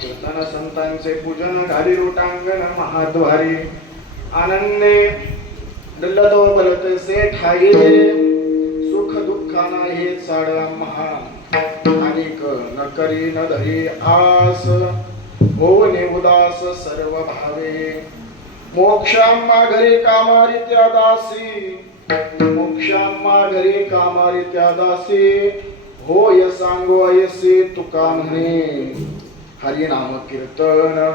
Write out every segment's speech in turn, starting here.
कीर्तन संतांचे पूजन घाली लोटांगण महाद्वारी आनंदे डल्लतो बलते से ठाई सुख दुःखाना हे साडा महा अनिक न करी न धरी आस होवने उदास सर्व भावे मोक्षाम्मा घरी कामारित्या दासी मोक्षाम्मा घरी कामारित्या दासी होय सांगो ऐसे तुका म्हणे हरिनाम कीर्तन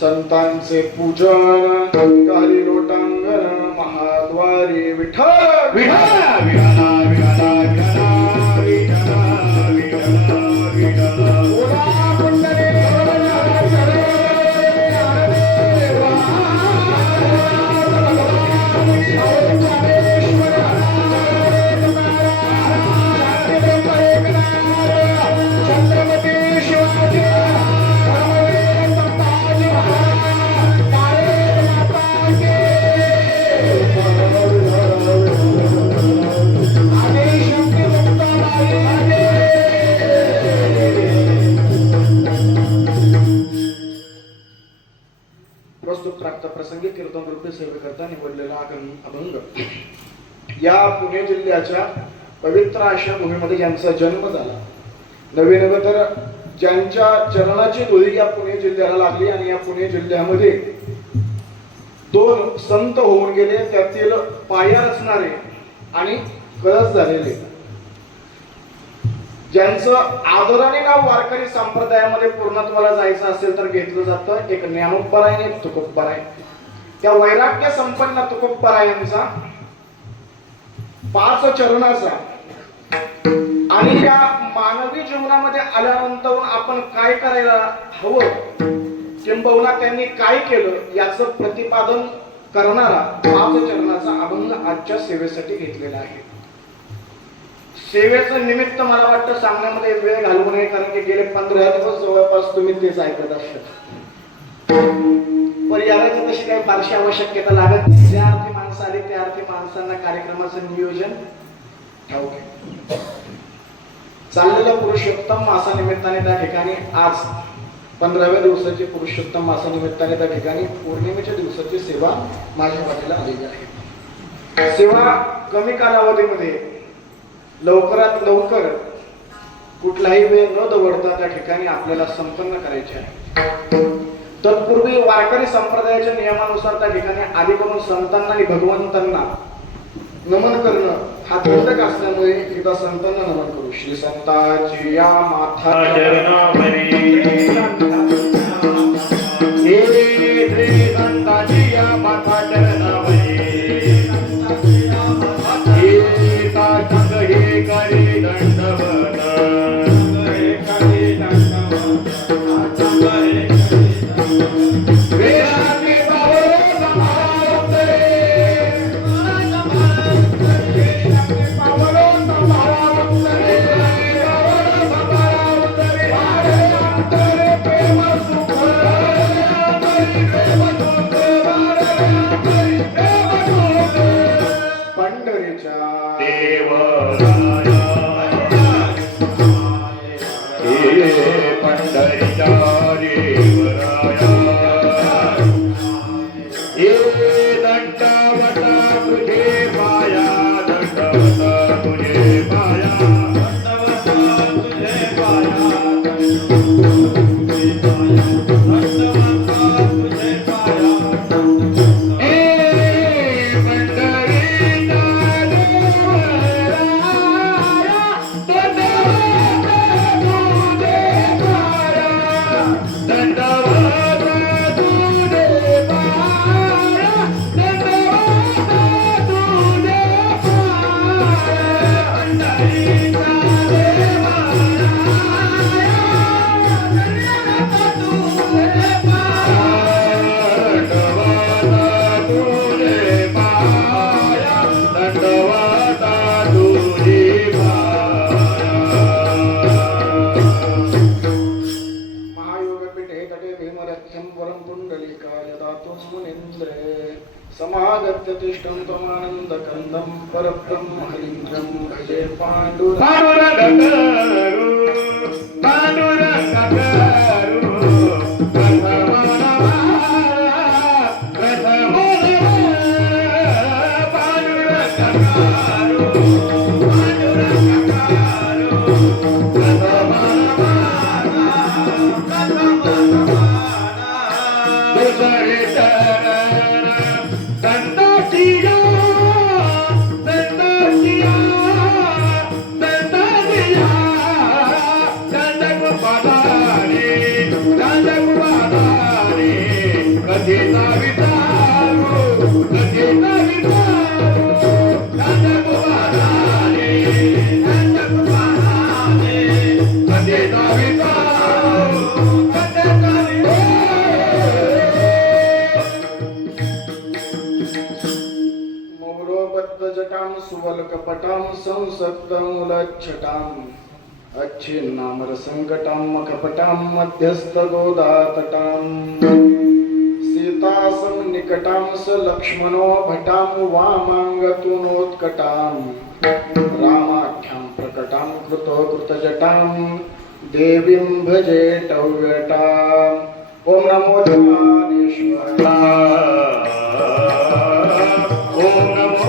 संतांचे पूजन घाली लोटांगण महाद्वारी विठ्ठल विठ्ठल विठ्ठल विठ्ठल प्रसंगी कीर्तन रूपी सेवेकरता निवडलेला अभंग या पुणे जिल्ह्याच्या पवित्र अशा भूमीमध्ये ज्यांचा जन्म झाला नवे नवे तर ज्यांच्या चरणाची धुळी या पुणे जिल्ह्याला लागली आणि या पुणे जिल्ह्यामध्ये दोन संत होऊन गेले त्यातील पाया रचणारे आणि कळस झालेले ज्यांचं आदराने नाव वारकरी संप्रदायामध्ये पूर्णत्वाला जायचं असेल तर घेतलं जातं एक ज्ञानोबराय आणि एक तुकोबराय त्या वैराग्य संपन्न तुकोबरायांचा 5 चरणाचा आणि या मानवी जीवनामध्ये आल्यानंतर आपण काय करायला हवं किंबहुना त्यांनी काय केलं याचं प्रतिपादन करणारा 5 चरणाचा अभंग आजच्या सेवेसाठी घेतलेला आहे सेवेचं निमित्त मला वाटतं सांगण्यामध्ये वेळ घालवू नये कारण की गेले 15 दिवस जवळपास तुम्ही तेच ऐकत असतात पण याला तशी काही फारशी आवश्यकता लागत नाही ज्या अर्थी माणसं आली त्या अर्थी माणसांना कार्यक्रमाचं नियोजन ठाऊक चाललेल्या पुरुषोत्तम मासानिमित्ताने त्या ठिकाणी आज 15व्या दिवसाची पुरुषोत्तम मासानिमित्ताने त्या ठिकाणी पौर्णिमेच्या दिवसाची सेवा माझ्या वाटेला आलेली आहे सेवा कमी कालावधीमध्ये लवकरात लवकर कुठलाही वेळ न दवडता त्या ठिकाणी आपल्याला संपन्न करायचे आहे तत्पूर्वी वारकरी संप्रदायाच्या नियमानुसार त्या ठिकाणी आधी करून संतांना आणि भगवंतांना नमन करणं हा दंडक असल्यामुळे एकदा संतांना नमन करू. श्री संतांची या माथा श्री संतांची या माथा चरणावरी हे करी दंडवत समागत्य तिष्ठं त्वमानन्दकन्दं परब्रह्म हरीन्द्रं भजे पाण्डुरङ्गं सुवल्कपटां संसक्तमूलच्छटाम् अच्छिन्नामरसङ्कटां मखपटां मध्यस्थगोदातटां सीतासं निकटां स लक्ष्मणो भटां वामाङ्गतुनोत्कटां रामाख्यां प्रकटां कृतजटां देवीं भजे टव्यटाम् ॐ नमो ज्ञानेश्वराय ॐ नमो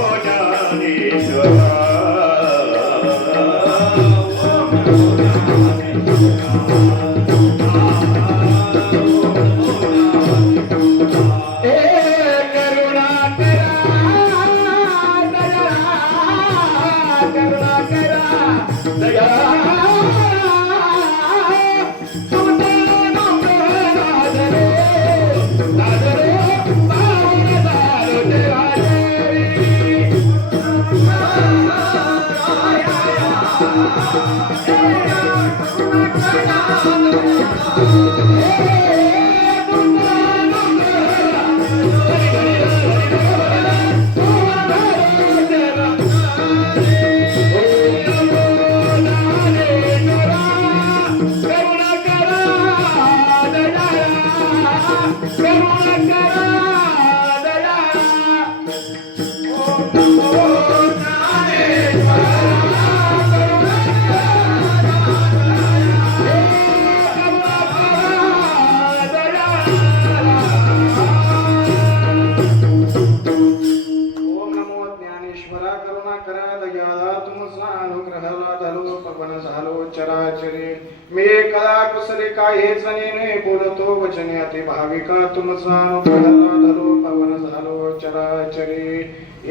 चराचरे मी कदा कुसले काही जणीने बोलतो वचने अति भाविका तुमचा अनुग्रह धरो पवन झालो चराचरे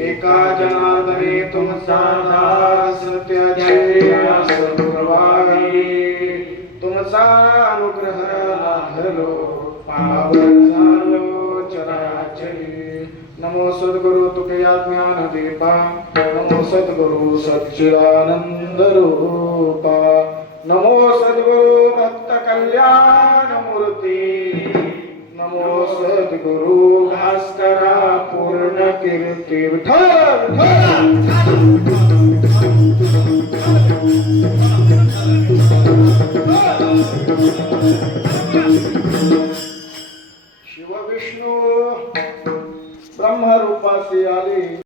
एका जनार्दने तुमचा दास त्याचे सर्वभागी तुमचा अनुग्रह लाभलो पावन झालो चराचरी नमो सद्गुरु तुकया ज्ञान दीपा नमो सद्गुरु सच्चिदानंद रूपा नमो सद्गुरु भक्त कल्याण मूर्ती नमो सद्गुरु भास्करा पूर्ण कीर्ती विठ्ठल शिव विष्णू ब्रह्मरूपासी आले